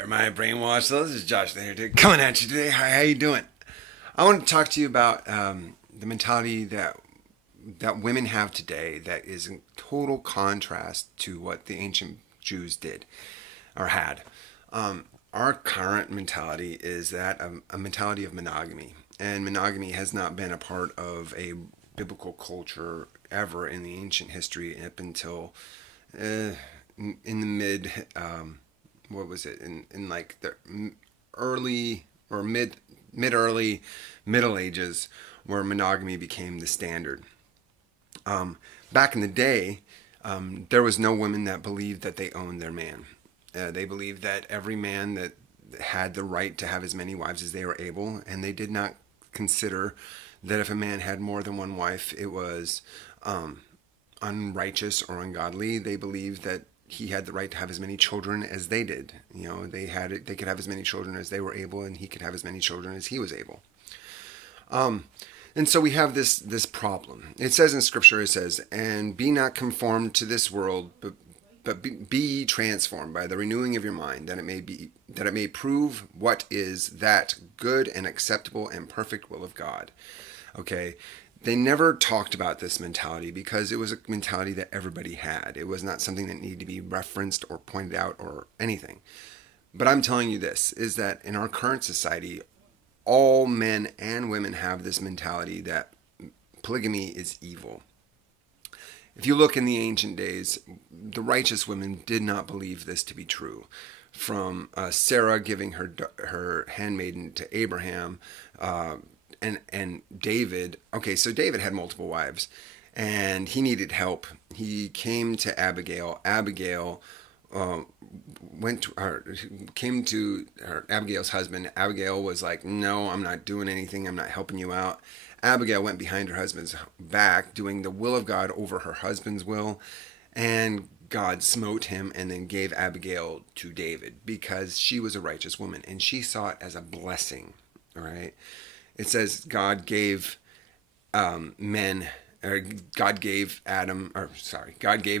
Am I brainwashed? This is Josh there, dude. Coming at you today. Hi, how you doing? I want to talk to you about the mentality that women have today that is in total contrast to what the ancient Jews did or had. Our current mentality is that a mentality of monogamy, and monogamy has not been a part of a biblical culture ever in the ancient history up until in the mid. What was it in like the early or mid early Middle Ages, where monogamy became the standard. Back in the day, there was no women that believed that they owned their man. They believed that every man that had the right to have as many wives as they were able, and they did not consider that if a man had more than one wife, it was unrighteous or ungodly. They believed that he had the right to have as many children as they did. You know, they could have as many children as they were able, and he could have as many children as he was able. And so we have this problem. It says in Scripture, it says, "And be not conformed to this world, but be ye transformed by the renewing of your mind, that it may prove what is that good and acceptable and perfect will of God." Okay. They never talked about this mentality because it was a mentality that everybody had. It was not something that needed to be referenced or pointed out or anything. But I'm telling you this, is that in our current society, all men and women have this mentality that polygamy is evil. If you look in the ancient days, the righteous women did not believe this to be true. From Sarah giving her handmaiden to Abraham, and David. Okay, so David had multiple wives, and he needed help. He came to Abigail. Abigail came to Abigail's husband. Abigail was like, "No, I'm not doing anything. I'm not helping you out." Abigail went behind her husband's back, doing the will of God over her husband's will, and God smote him and then gave Abigail to David because she was a righteous woman, and she saw it as a blessing. All right. It says God gave God gave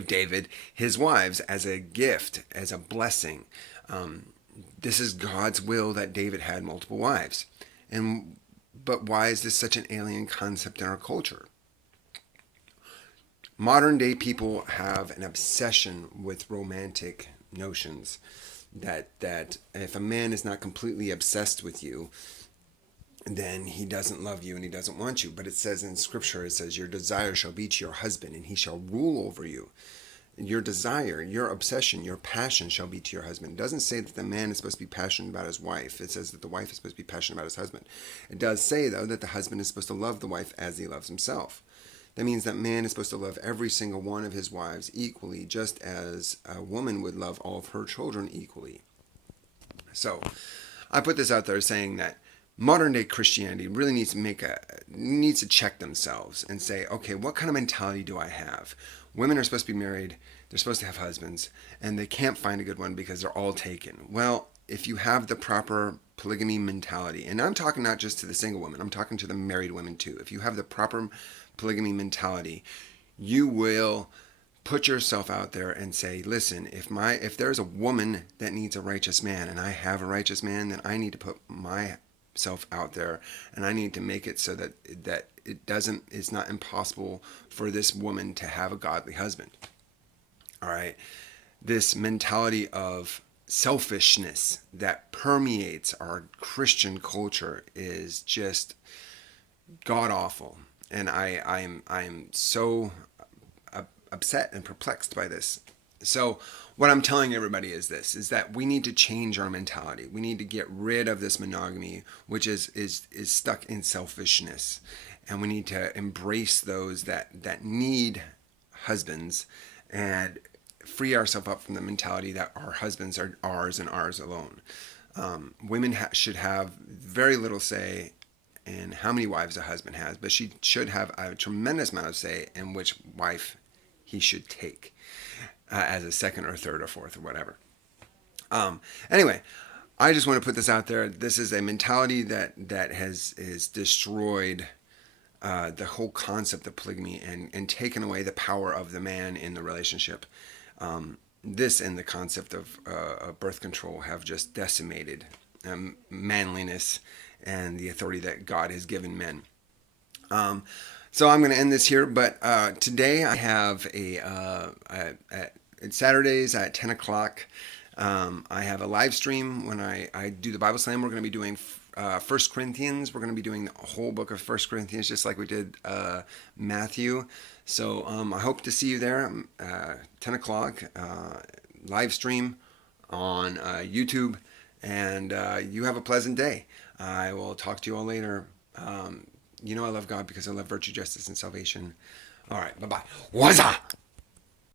David his wives as a gift, as a blessing. This is God's will that David had multiple wives. But why is this such an alien concept in our culture? Modern day people have an obsession with romantic notions that if a man is not completely obsessed with you, then he doesn't love you and he doesn't want you. But it says in Scripture, it says, "Your desire shall be to your husband, and he shall rule over you." Your desire, your obsession, your passion shall be to your husband. It doesn't say that the man is supposed to be passionate about his wife. It says that the wife is supposed to be passionate about his husband. It does say, though, that the husband is supposed to love the wife as he loves himself. That means that man is supposed to love every single one of his wives equally, just as a woman would love all of her children equally. So I put this out there saying that modern day Christianity really needs to check themselves and say, okay, what kind of mentality do I have? Women are supposed to be married, they're supposed to have husbands, and they can't find a good one because they're all taken. Well, if you have the proper polygamy mentality, and I'm talking not just to the single women, I'm talking to the married women too. If you have the proper polygamy mentality, you will put yourself out there and say, listen, if there's a woman that needs a righteous man and I have a righteous man, then I need to put myself out there, and I need to make it so that it's not impossible for this woman to have a godly husband. All right. This mentality of selfishness that permeates our Christian culture is just god awful, and I'm so upset and perplexed by this. So what I'm telling everybody is this, is that we need to change our mentality. We need to get rid of this monogamy, which is stuck in selfishness. And we need to embrace those that need husbands and free ourselves up from the mentality that our husbands are ours and ours alone. Women should have very little say in how many wives a husband has, but she should have a tremendous amount of say in which wife he should take. As a second or third or fourth or whatever. Anyway, I just want to put this out there. This is a mentality that has destroyed the whole concept of polygamy and taken away the power of the man in the relationship. this and the concept of birth control have just decimated manliness and the authority that God has given men. So I'm going to end this here, but today I have it's Saturdays at 10 o'clock. I have a live stream when I do the Bible Slam. We're going to be doing 1 Corinthians. We're going to be doing the whole book of 1 Corinthians, just like we did Matthew. So I hope to see you there, 10 o'clock, live stream on YouTube. And you have a pleasant day. I will talk to you all later. I love God because I love virtue, justice, and salvation. All right, bye-bye. What's up?